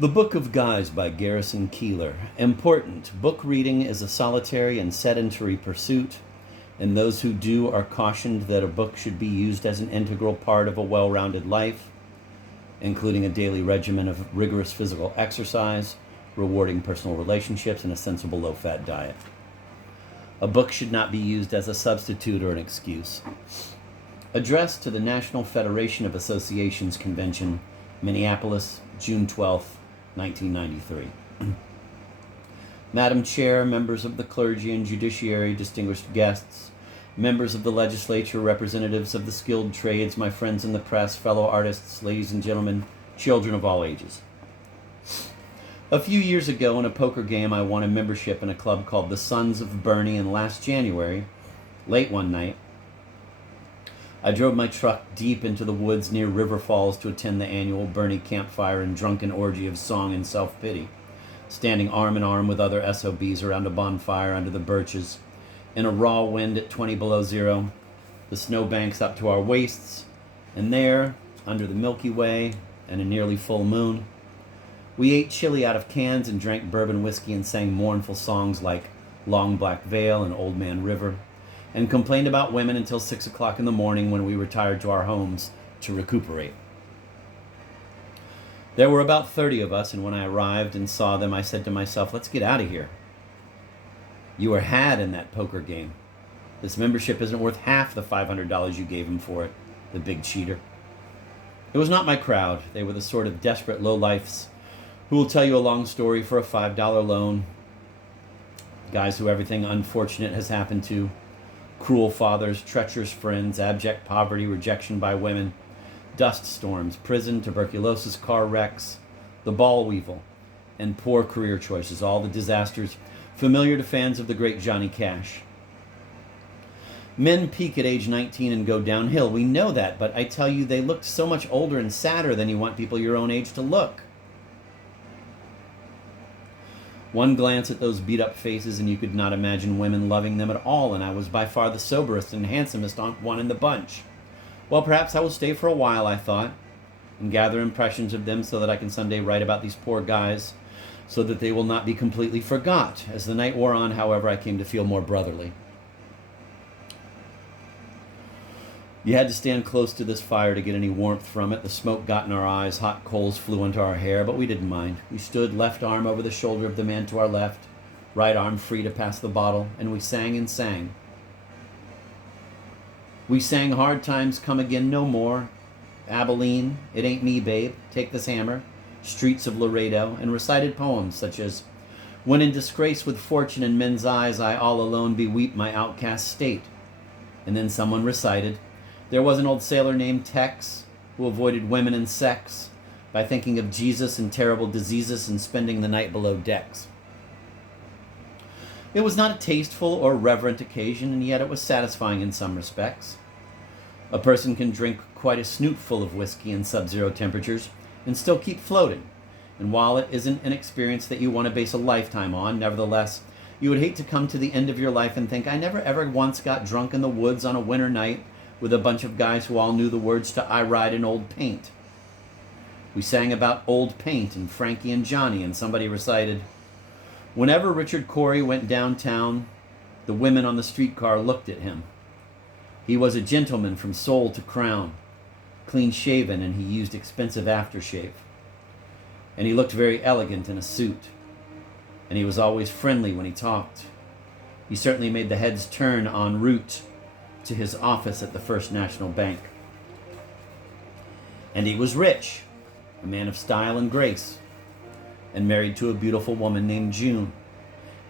The Book of Guys by Garrison, Keillor. Important. Book reading is a solitary and sedentary pursuit, and those who do are cautioned that a book should be used as an integral part of a well-rounded life, including a daily regimen of rigorous physical exercise, rewarding personal relationships, and a sensible low-fat diet. A book should not be used as a substitute or an excuse. Address to the National Federation of Associations Convention, Minneapolis, June 12th, 1993. Madam Chair, members of the clergy and judiciary, distinguished guests, members of the legislature, representatives of the skilled trades, my friends in the press, fellow artists, ladies and gentlemen, children of all ages. A few years ago in a poker game, I won a membership in a club called the Sons of Bernie, and last January, late one night, I drove my truck deep into the woods near River Falls to attend the annual Bernie campfire and drunken orgy of song and self-pity, standing arm in arm with other SOBs around a bonfire under the birches, in a raw wind at 20 below zero, the snowbanks up to our waists, and there, under the Milky Way and a nearly full moon, we ate chili out of cans and drank bourbon whiskey and sang mournful songs like Long Black Veil and Old Man River, and complained about women until 6 o'clock in the morning when we retired to our homes to recuperate. There were about 30 of us, and when I arrived and saw them, I said to myself, let's get out of here. You were had in that poker game. This membership isn't worth half the $500 you gave him for it, the big cheater. It was not my crowd. They were the sort of desperate lowlifes who will tell you a long story for a $5 loan, guys who everything unfortunate has happened to, cruel fathers, treacherous friends, abject poverty, rejection by women, dust storms, prison, tuberculosis, car wrecks, the ball weevil, and poor career choices, all the disasters familiar to fans of the great Johnny Cash. Men peak at age 19 and go downhill. We know that, but I tell you, they looked so much older and sadder than you want people your own age to look. One glance at those beat-up faces and you could not imagine women loving them at all, and I was by far the soberest and handsomest one in the bunch. Well, perhaps I will stay for a while, I thought, and gather impressions of them so that I can someday write about these poor guys, so that they will not be completely forgot. As the night wore on, however, I came to feel more brotherly. You had to stand close to this fire to get any warmth from it. The smoke got in our eyes, hot coals flew into our hair, but we didn't mind. We stood, left arm over the shoulder of the man to our left, right arm free to pass the bottle, and we sang and sang. We sang Hard Times Come Again No More, Abilene, It Ain't Me, Babe, Take This Hammer, Streets of Laredo, and recited poems such as, When in disgrace with fortune in men's eyes, I all alone beweep my outcast state. And then someone recited, There was an old sailor named Tex who avoided women and sex by thinking of Jesus and terrible diseases and spending the night below decks. It was not a tasteful or reverent occasion, and yet it was satisfying in some respects. A person can drink quite a snootful of whiskey in sub-zero temperatures and still keep floating. And while it isn't an experience that you want to base a lifetime on, nevertheless, you would hate to come to the end of your life and think, I never ever once got drunk in the woods on a winter night with a bunch of guys who all knew the words to I Ride in Old Paint. We sang about old paint and Frankie and Johnny, and somebody recited, Whenever Richard Cory went downtown, the women on the streetcar looked at him. He was a gentleman from sole to crown, clean-shaven, and he used expensive aftershave. And he looked very elegant in a suit, and he was always friendly when he talked. He certainly made the heads turn en route to his office at the First National Bank. And he was rich, a man of style and grace, and married to a beautiful woman named June.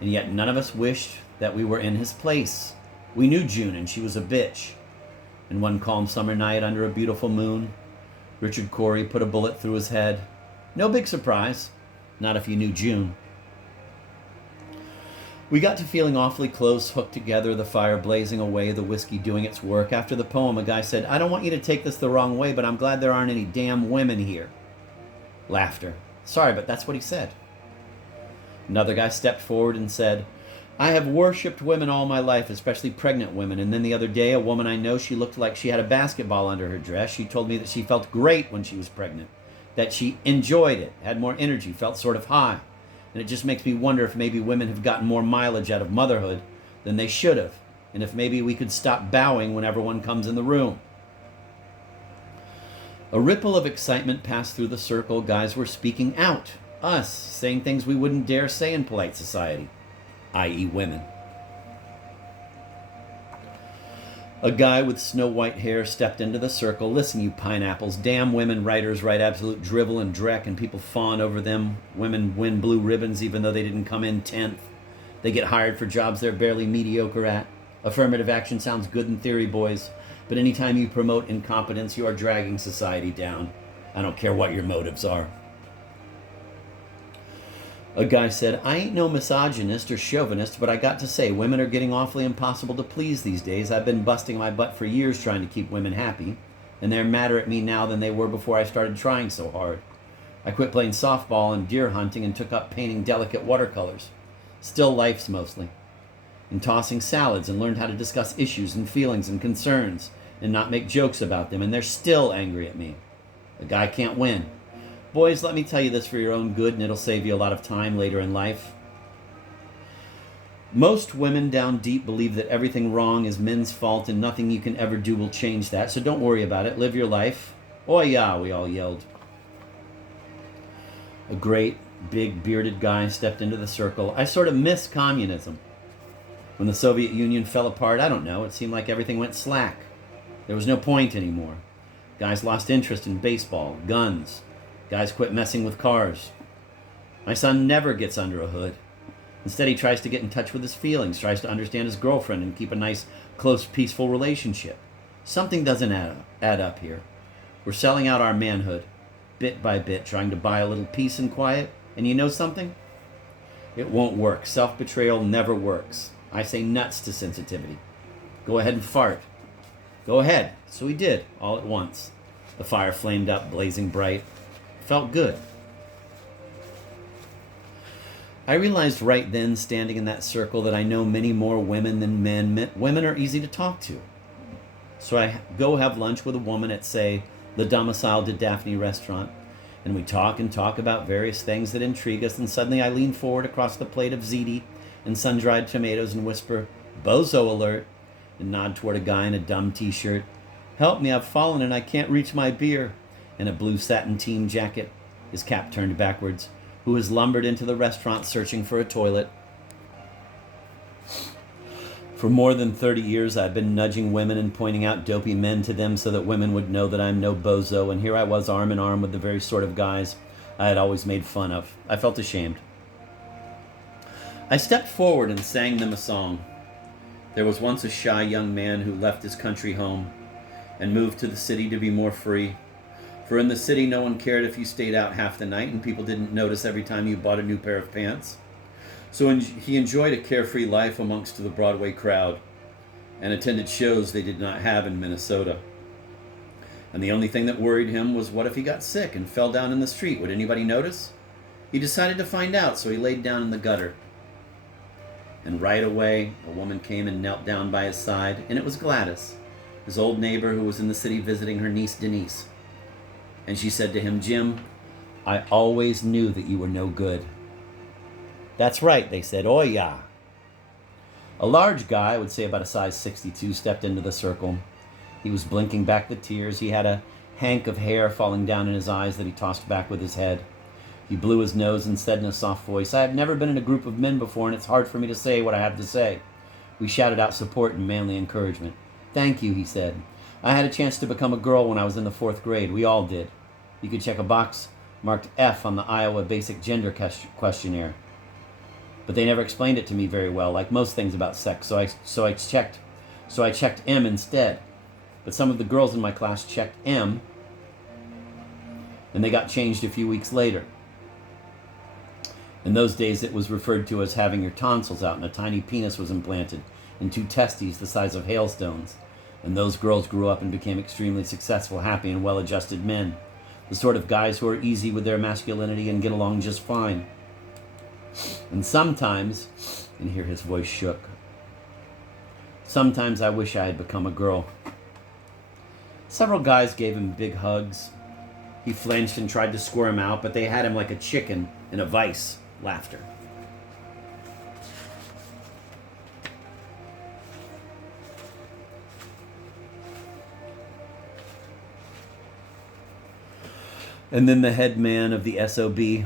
And yet none of us wished that we were in his place. We knew June, and she was a bitch. And one calm summer night under a beautiful moon, Richard Cory put a bullet through his head. No big surprise, not if you knew June. We got to feeling awfully close, hooked together, the fire blazing away, the whiskey doing its work. After the poem, a guy said, I don't want you to take this the wrong way, but I'm glad there aren't any damn women here. Laughter. Sorry, but that's what he said. Another guy stepped forward and said, I have worshipped women all my life, especially pregnant women. And then the other day, a woman I know, she looked like she had a basketball under her dress. She told me that she felt great when she was pregnant. that she enjoyed it, had more energy, felt sort of high. And it just makes me wonder if maybe women have gotten more mileage out of motherhood than they should have, and if maybe we could stop bowing when everyone comes in the room. A ripple of excitement passed through the circle. Guys were speaking out, us, saying things we wouldn't dare say in polite society, i.e. women. A guy with snow-white hair stepped into the circle. Listen, you pineapples. Damn women writers write absolute drivel and dreck, and people fawn over them. Women win blue ribbons even though they didn't come in 10th. They get hired for jobs they're barely mediocre at. Affirmative action sounds good in theory, boys, but anytime you promote incompetence, you are dragging society down. I don't care what your motives are. A guy said, I ain't no misogynist or chauvinist, but I got to say, women are getting awfully impossible to please these days. I've been busting my butt for years trying to keep women happy, and they're madder at me now than they were before I started trying so hard. I quit playing softball and deer hunting and took up painting delicate watercolors. Still lifes mostly. And tossing salads, and learned how to discuss issues and feelings and concerns and not make jokes about them, and they're still angry at me. The guy can't win. Boys, let me tell you this for your own good, and it'll save you a lot of time later in life. Most women down deep believe that everything wrong is men's fault and nothing you can ever do will change that, so don't worry about it. Live your life. Oh yeah, we all yelled. A great, big, bearded guy stepped into the circle. I sort of miss communism. When the Soviet Union fell apart, I don't know, it seemed like everything went slack. There was no point anymore. Guys lost interest in baseball, guns. Guys quit messing with cars. My son never gets under a hood. Instead, he tries to get in touch with his feelings, tries to understand his girlfriend and keep a nice, close, peaceful relationship. Something doesn't add up here. We're selling out our manhood, bit by bit, trying to buy a little peace and quiet. And you know something? It won't work. Self-betrayal never works. I say nuts to sensitivity. Go ahead and fart. Go ahead. So he did, all at once. The fire flamed up, blazing bright. Felt good. I realized right then, standing in that circle, that I know many more women than men. Women are easy to talk to. So I go have lunch with a woman at, say, the Domicile de Daphne restaurant, and we talk and talk about various things that intrigue us, and suddenly I lean forward across the plate of ziti and sun-dried tomatoes and whisper, "Bozo alert," and nod toward a guy in a dumb t-shirt. "Help me, I've fallen and I can't reach my beer," in a blue satin team jacket, his cap turned backwards, who has lumbered into the restaurant searching for a toilet. For more than 30 years, I've been nudging women and pointing out dopey men to them so that women would know that I'm no bozo, and here I was arm in arm with the very sort of guys I had always made fun of. I felt ashamed. I stepped forward and sang them a song. There was once a shy young man who left his country home and moved to the city to be more free. For in the city, no one cared if you stayed out half the night, and people didn't notice every time you bought a new pair of pants. So he enjoyed a carefree life amongst the Broadway crowd and attended shows they did not have in Minnesota. And the only thing that worried him was, what if he got sick and fell down in the street? Would anybody notice? He decided to find out, so he laid down in the gutter. And right away, a woman came and knelt down by his side, and it was Gladys, his old neighbor who was in the city visiting her niece Denise. And she said to him, "Jim, I always knew that you were no good." "That's right," they said. "Oh, yeah." A large guy, I would say about a size 62, stepped into the circle. He was blinking back the tears. He had a hank of hair falling down in his eyes that he tossed back with his head. He blew his nose and said in a soft voice, "I have never been in a group of men before, and it's hard for me to say what I have to say." We shouted out support and manly encouragement. "Thank you," he said. "I had a chance to become a girl when I was in the 4th grade. We all did. You could check a box marked F on the Iowa Basic Gender Questionnaire. But they never explained it to me very well, like most things about sex, so I checked M instead. But some of the girls in my class checked M, and they got changed a few weeks later. In those days, it was referred to as having your tonsils out, and a tiny penis was implanted, and 2 testes the size of hailstones. And those girls grew up and became extremely successful, happy, and well-adjusted men. The sort of guys who are easy with their masculinity and get along just fine. And sometimes," and here his voice shook, "sometimes I wish I had become a girl." Several guys gave him big hugs. He flinched and tried to squirm out, but they had him like a chicken in a vice. Laughter. And then the head man of the SOB, the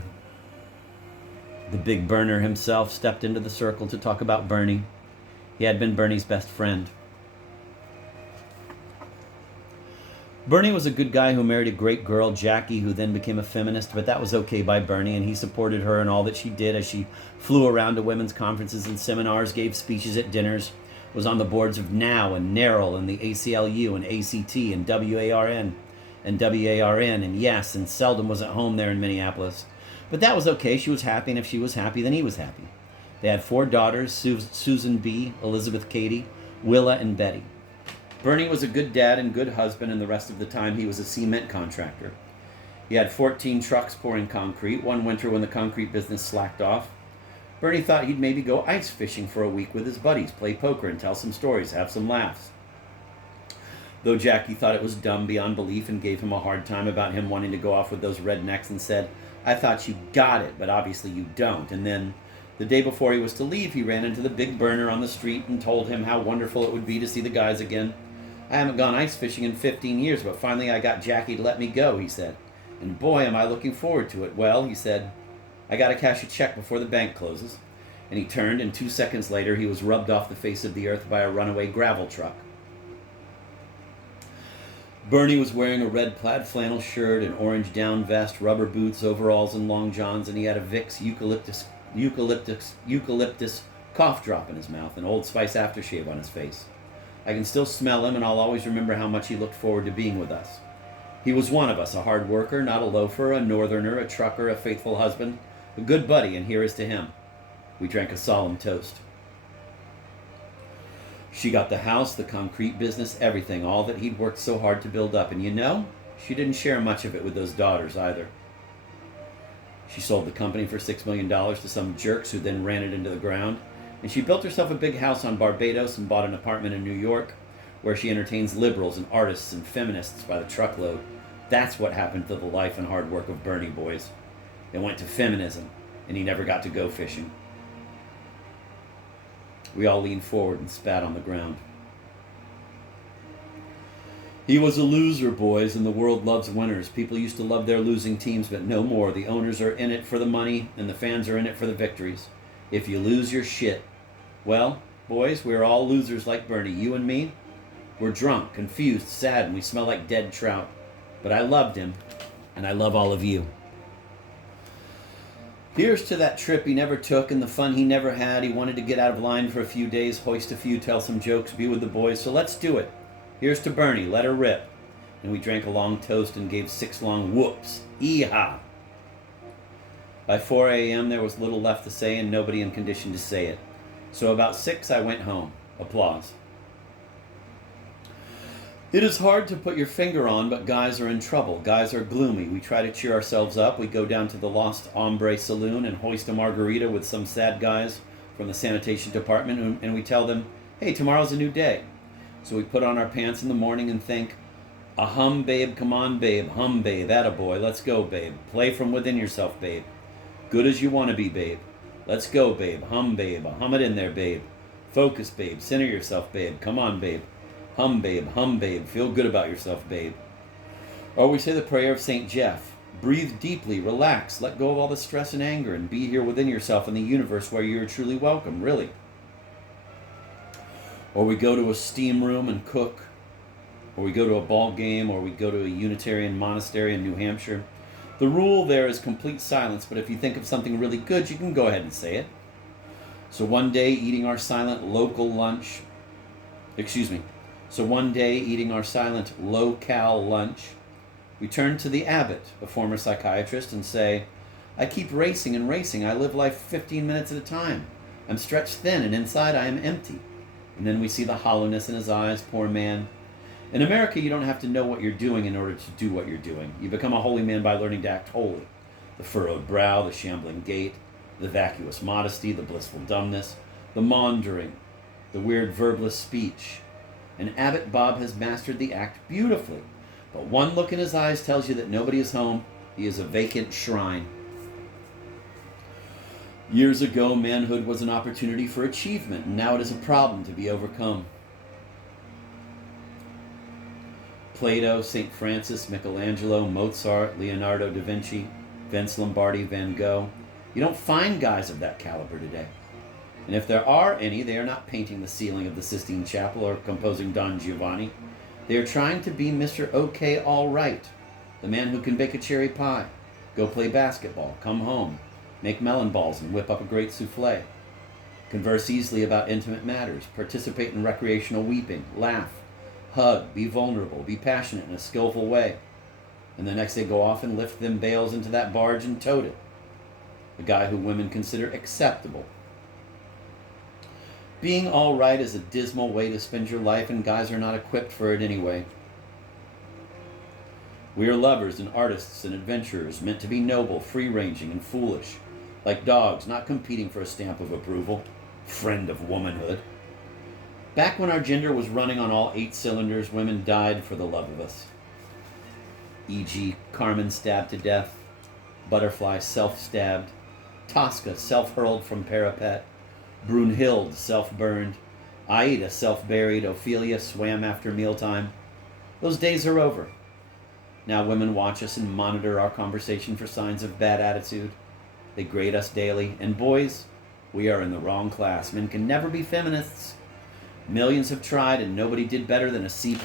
big burner himself, stepped into the circle to talk about Bernie. He had been Bernie's best friend. Bernie was a good guy who married a great girl, Jackie, who then became a feminist, but that was okay by Bernie, and he supported her in all that she did as she flew around to women's conferences and seminars, gave speeches at dinners, was on the boards of NOW and NARAL and the ACLU and ACT and WARN and yes, and seldom was at home there in Minneapolis. But that was okay. She was happy, and if she was happy, then he was happy. They had 4 daughters, Susan B., Elizabeth Cady, Willa, and Betty. Bernie was a good dad and good husband, and the rest of the time he was a cement contractor. He had 14 trucks pouring concrete. One winter when the concrete business slacked off, Bernie thought he'd maybe go ice fishing for a week with his buddies, play poker and tell some stories, have some laughs. Though Jackie thought it was dumb beyond belief and gave him a hard time about him wanting to go off with those rednecks and said, "I thought you got it, but obviously you don't." And then, the day before he was to leave, he ran into the big burner on the street and told him how wonderful it would be to see the guys again. "I haven't gone ice fishing in 15 years, but finally I got Jackie to let me go," he said. "And boy, am I looking forward to it. Well," he said, "I got to cash a check before the bank closes." And he turned, and 2 seconds later he was rubbed off the face of the earth by a runaway gravel truck. Bernie was wearing a red plaid flannel shirt, an orange down vest, rubber boots, overalls, and long johns, and he had a Vicks eucalyptus cough drop in his mouth and Old Spice aftershave on his face. I can still smell him, and I'll always remember how much he looked forward to being with us. He was one of us, a hard worker, not a loafer, a northerner, a trucker, a faithful husband, a good buddy, and here is to him. We drank a solemn toast. She got the house, the concrete business, everything, all that he'd worked so hard to build up. And you know, she didn't share much of it with those daughters either. She sold the company for $6 million to some jerks who then ran it into the ground. And she built herself a big house on Barbados and bought an apartment in New York, where she entertains liberals and artists and feminists by the truckload. That's what happened to the life and hard work of Bernie, boys. It went to feminism, and he never got to go fishing. We all leaned forward and spat on the ground. He was a loser, boys, and the world loves winners. People used to love their losing teams, but no more. The owners are in it for the money, and the fans are in it for the victories. If you lose your shit. Well, boys, we're all losers like Bernie. You and me, we're drunk, confused, sad, and we smell like dead trout. But I loved him, and I love all of you. Here's to that trip he never took and the fun he never had. He wanted to get out of line for a few days, hoist a few, tell some jokes, be with the boys. So let's do it. Here's to Bernie. Let her rip. And we drank a long toast and gave 6 long whoops. Yee-haw. By 4 a.m. there was little left to say and nobody in condition to say it. So about 6 I went home. Applause. It is hard to put your finger on, but guys are in trouble. Guys are gloomy. We try to cheer ourselves up. We go down to the Lost Hombre Saloon and hoist a margarita with some sad guys from the sanitation department, and we tell them, hey, tomorrow's a new day. So we put on our pants in the morning and think, a hum, babe, come on, babe, hum, babe, attaboy, let's go, babe. Play from within yourself, babe. Good as you want to be, babe. Let's go, babe, hum it in there, babe. Focus, babe, center yourself, babe, come on, babe. Hum, babe, feel good about yourself, babe. Or we say the prayer of St. Jeff. Breathe deeply, relax, let go of all the stress and anger, and be here within yourself in the universe where you are truly welcome, really. Or we go to a steam room and cook, or we go to a ball game, or we go to a Unitarian monastery in New Hampshire. The rule there is complete silence, but if you think of something really good, you can go ahead and say it. So one day, eating our silent local lunch, So one day, eating our silent low-cal lunch, we turn to the abbot, a former psychiatrist, and say, I keep racing and racing. I live life 15 minutes at a time. I'm stretched thin, and inside I am empty. And then we see the hollowness in his eyes, poor man. In America, you don't have to know what you're doing in order to do what you're doing. You become a holy man by learning to act holy. The furrowed brow, the shambling gait, the vacuous modesty, the blissful dumbness, the maundering, the weird verbless speech. And Abbot Bob has mastered the act beautifully. But one look in his eyes tells you that nobody is home. He is a vacant shrine. Years ago, manhood was an opportunity for achievement, and now it is a problem to be overcome. Plato, St. Francis, Michelangelo, Mozart, Leonardo da Vinci, Vince Lombardi, Van Gogh. You don't find guys of that caliber today. And if there are any, they are not painting the ceiling of the Sistine Chapel or composing Don Giovanni. They are trying to be Mr. OK All Right, the man who can bake a cherry pie, go play basketball, come home, make melon balls and whip up a great souffle, converse easily about intimate matters, participate in recreational weeping, laugh, hug, be vulnerable, be passionate in a skillful way, and the next day go off and lift them bales into that barge and tote it. A guy who women consider acceptable. Being all right is a dismal way to spend your life, and guys are not equipped for it anyway. We are lovers and artists and adventurers, meant to be noble, free-ranging, and foolish, like dogs, not competing for a stamp of approval, friend of womanhood. Back when our gender was running on all 8 cylinders, women died for the love of us. E.g., Carmen stabbed to death, Butterfly self-stabbed, Tosca self-hurled from parapet, Brunhild self-burned, Aida self-buried, Ophelia swam after mealtime. Those days are over. Now women watch us and monitor our conversation for signs of bad attitude. They grade us daily. And boys, we are in the wrong class. Men can never be feminists. Millions have tried and nobody did better than a C+.